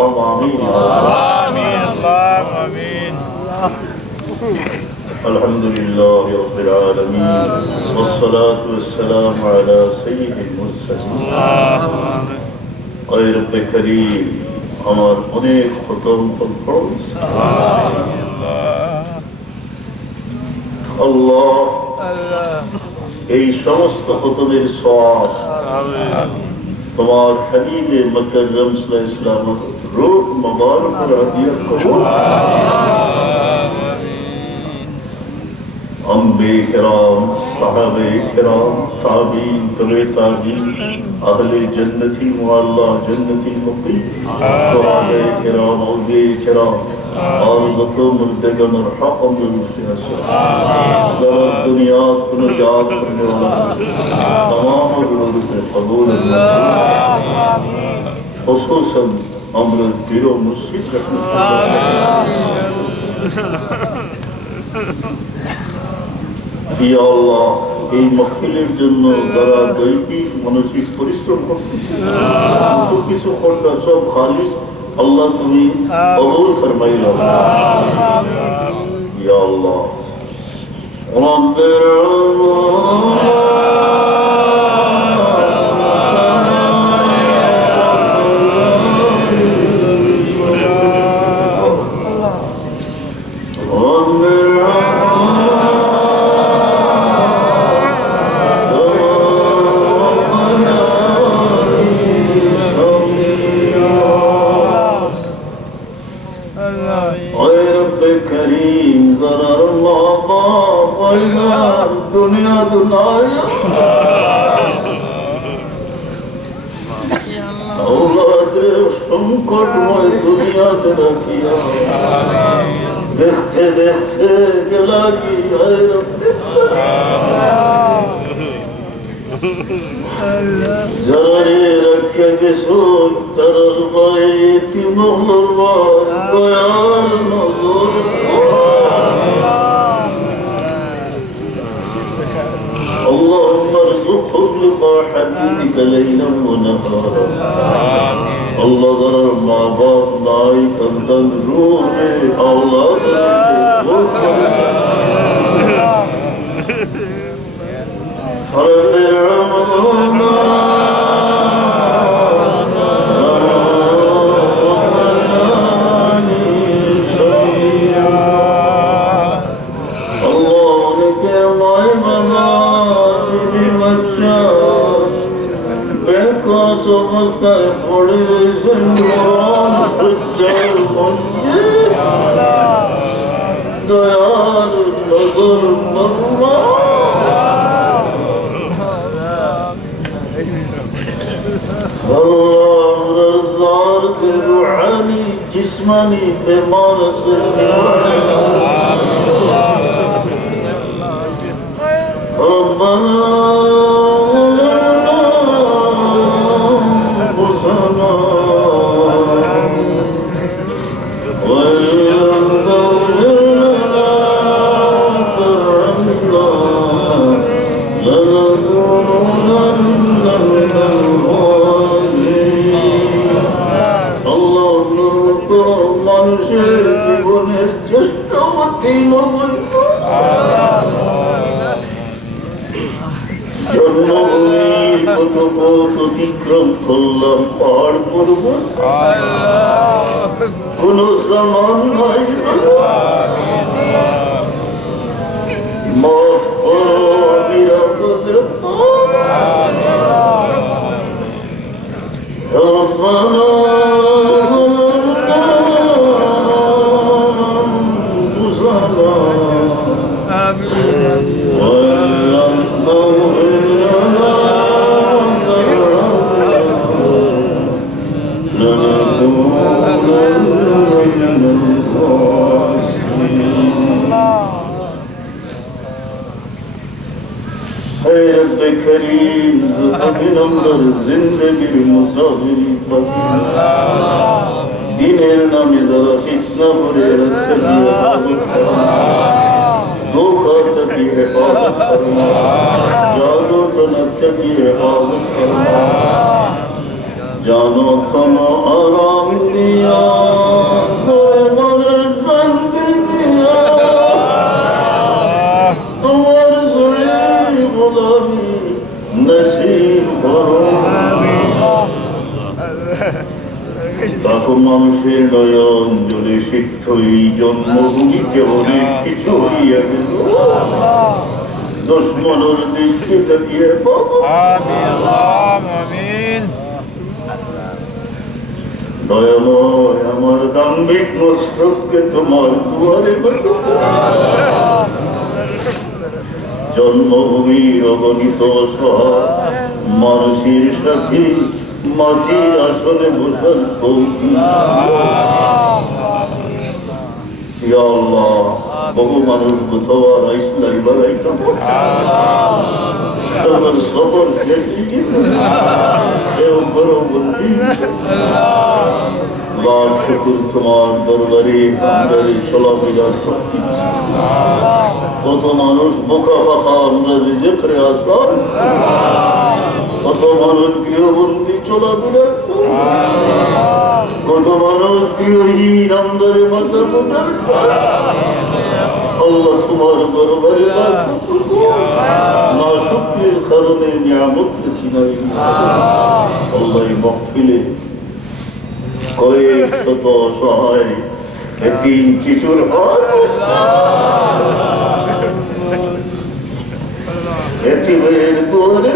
آمين آمين اللهم آمين. الحمد لله رب العالمين والصلاة والسلام على سيد المرسلين أي رب كريم আমার অনেক খতম ফরজ আল্লাহ এই সমস্ত খতমের সওয়াব তোমার হাবিবে মুকররম সাল্লাল্লাহু আলাইহি ওয়াসাল্লামের রূহ মুবারক হাদিয়া কবুল अम्बे किराम साहबे किराम ताबीन तबे ताबीन अहले जन्नती मुअल्ला जन्नती मुक़ी सहाबे किराम औलिया किराम और बतो मुर्दगन हक़म दुनिया को याद करने वाला तमाम लोगों से कबूल खुसूसन अमर दिलो मुस्लिम रखने ইয়া আল্লাহ এই মাহফিলের জন্য যারা দৈহিক মানসিক পরিশ্রম করতেছে কিছু খরচা সব খালিস আল্লাহ তুমি কবুল ফরমাইও ইয়া আল্লাহ संकटमय दुनिया से रखिया देखते देखते जला की जरा रखे के सोच तरल पाए तिमोहर दयाल नजर اللهم ارزق لقاء حبيبك ليلا ونهارا الله ضرر مع بعض ناي تنتن روحي الله روحاني جسماني بمار ربنا অতিক্রম করলাম পাহাড় করব কোন সমান নাই মাফ करीम अभिनंदन जिंदगी मुसाफिरी पर दिनेर नामे जरा कितना बुरे धोखा की हिफाजत करना जादू तनक की हिफाजत करना জানো কোনো আরাম দিয়া তোমার শান্তি দিয়া তোমার শরীর গোলামি নসিব করো তখন মানুষের নয়ন জলে সিদ্ধ এই জন্মভূমিকে অনেক কিছু হইয়া গেল দুশ্মনের দৃষ্টি তাকিয়ে আমিন দয়াময় আমার দাম্ভিক মস্তককে তোমার দুয়ারে জন্মভূমির অগণিত মানুষের সাথে মাটির আসনে বসার তৌফিক ইয়া আল্লাহ বহু মানুষ কোথাও আর আইসলাই বাড়াইতাম তোমার সফর খেয়েছি কেউ করো বলছি লাখ শুকুর তোমার দরবারে আমাদের চলাফেরার শক্তি কত মানুষ বোকা ফাঁকা আমরা রিজেক্টে আসলাম কত মানুষ গৃহবন্দী চলাফেরা কত মানুষ গৃহহীন আমদারে মাথা মোটা আল্লাহ তোমার দরবারে না শক্তির কারণে নিয়ামত ছিনাই আল্লাহ মহফিলে কয়েক শত অসহায় এতিম কিশোর এতিমের দুয়ারে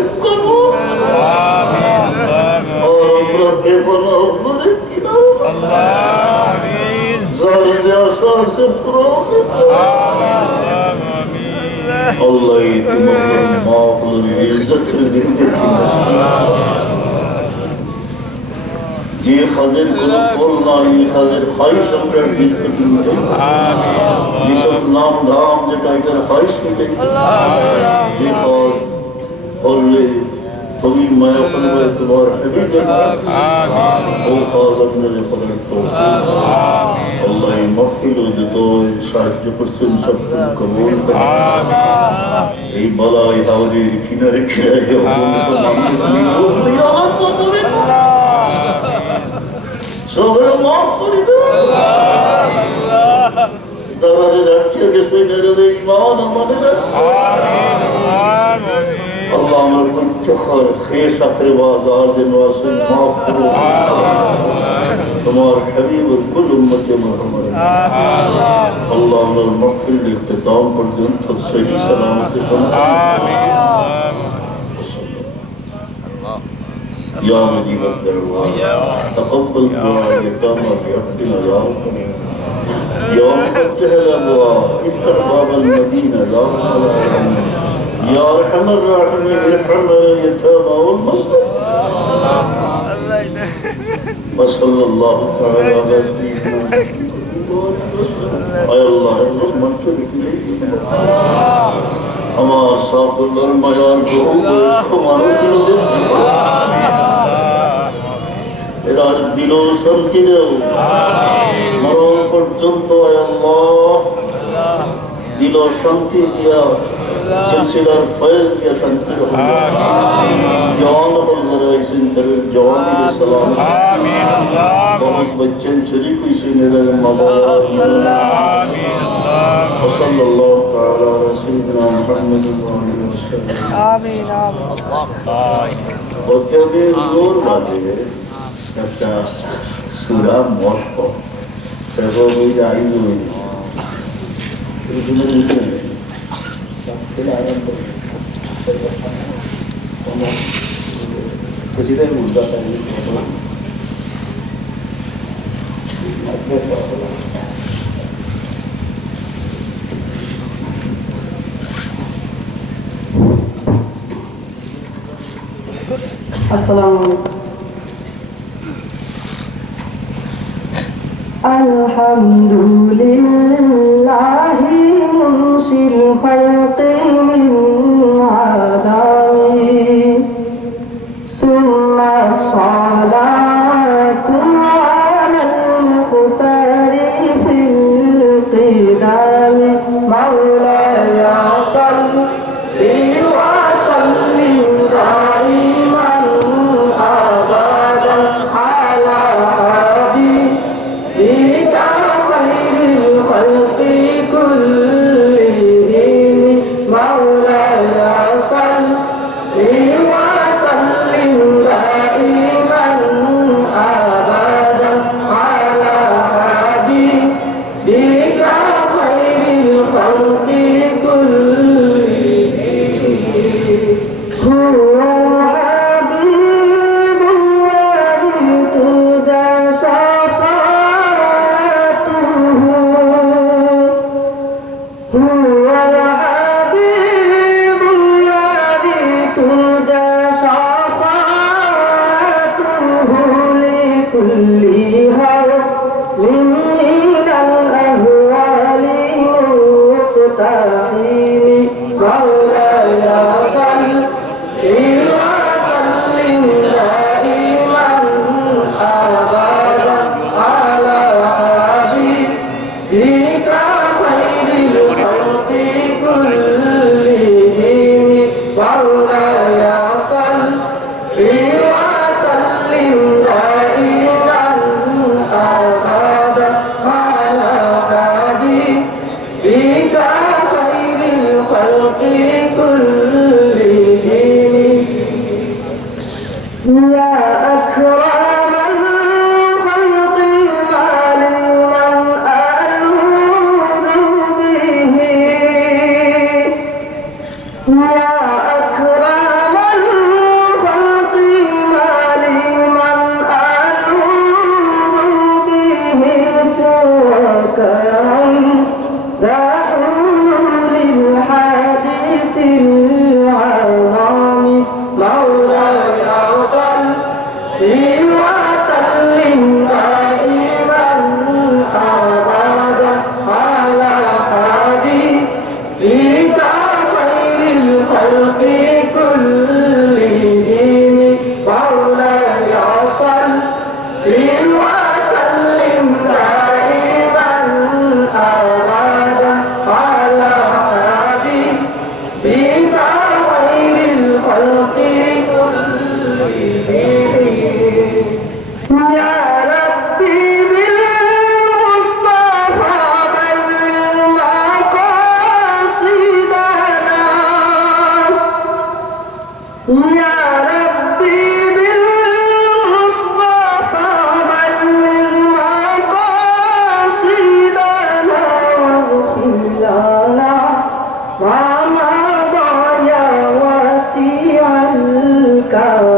আল্লাহ যে কাজের কোনো ফল নাই কাজের হয় সংখ্যার যেসব নাম ধাম যেটা এটার হয় যে কাজ করলে তুমি মায়া করবে তোমার ও কাজ আপনাদের করার তো আল্লাহ মহফিল যত সাহায্য করছেন সব কবুল এই বালাই হাওরের কিনারে সবাই মাফ করে দাবারে রাখছে দেশে নেড়ে ইমান আমাদের আল্লাহ আমার কুচ্ছর খেস আখরে বাজার দিন ওয়াসিল মাফ করো তোমার হাবিব কুল উম্মতে মুহাম্মদ আল্লাহ আমার মহফিল ইখতিতাম পর্যন্ত সহি সালামতে আমিন يا مجيب الدعوات تقبل دعاء برحمتنا يا رب يا مفتح الابواب افتح باب المدينه يا رب العالمين يا ارحم الراحمين ارحم اليتامى والمساكين وصلى الله تعالى على سيدنا اي الله الرحمن আমার সাফল্যের মায়ার এরা দিল শান্তি দেও মরণ পর্যন্ত দিল শান্তি দিয়া সিলসিলার ফয়েজ দিয়া শান্তি जवान जवान सलाम बहुत बच्चे शरीक इसी निरल सल्लल्लाहु तआला अलैहि सय्यिदिना मुहम्मद व आलिहि वसल्लम आमीन বক্তব্যে জোর বাজে একটা সূরা মস্ক সেগুলো যাই দুই দুজনে নিচে তাহলে আরাম করে Presidente Muda tadi Assalamualaikum. Alhamdulillahi munshil khalqi min adami summa salatun ala al-muqtari fil qidami maulaya salli wa sallim daiman abadan مولاي صل وسلم دائما أبدا على حبيبك خير الخلق كلهم مولاي صل وسلم دائما أبدا على حبيبك خير الخلق كلهم يا ربي بالمصطفى بلغ مقاصدنا يا ربي بالمصطفى بلغ مقاصدنا واغفر لنا ما مضى يا واسع الكرم